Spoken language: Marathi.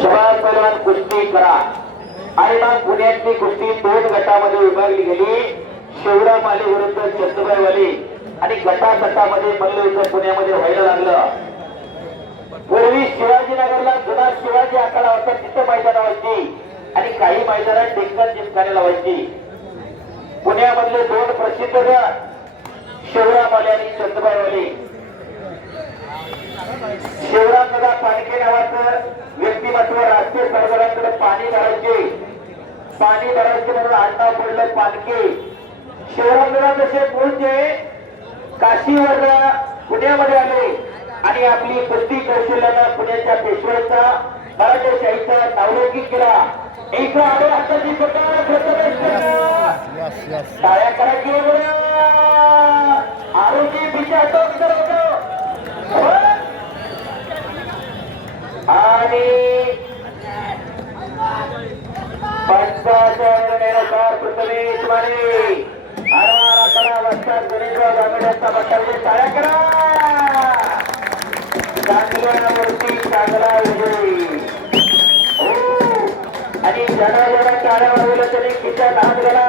सुभाष पैलवान कुस्ती करा आणि मग पुण्यातली कुस्ती 2 गटामध्ये विभागली गेली. शिवराम माले विरुद्ध चंदुबाई वाले आणि गटामध्ये मल्लयुद्ध पुण्यामध्ये व्हायला लागलं. पूर्वी शिवाजीनगरला जुना शिवाजी आखाडा होता, तिथं मैदान व्हायची आणि काही मैदानात डेक्कन जिमखान्याला व्हायची. पुण्यामधले 2 प्रसिद्ध गट शिवराम वाले आणि चंदुबाई वाले. शिवराम दादा पालके नावाचं व्यक्तिमत्व राष्ट्रीय सरकारांकडे पाणी भरायचे म्हणून आडनाव पडलं पालके. शिवराम दादा तसे मूळचे काशीवर पुण्यामध्ये आले आणि आपली कुस्ती कौशल्यानं पुण्याच्या पेशवाईचा मराठेशाहीचा नावलौकिक केला. इथं आले हाताची टाळ्या करायची आरोग्य पिछा आणि पंचाच्या निर्णयानुसार प्रथमेश माने आराखडा वस्तात गणेशराव दांगड्यांचा बट्टाचे टाळ्या करा. चांगल्या मूर्ती चांगला विजयी आणि ज्यांना टाळ्या वाजवल्या त्यांनी खिशात हात घाला.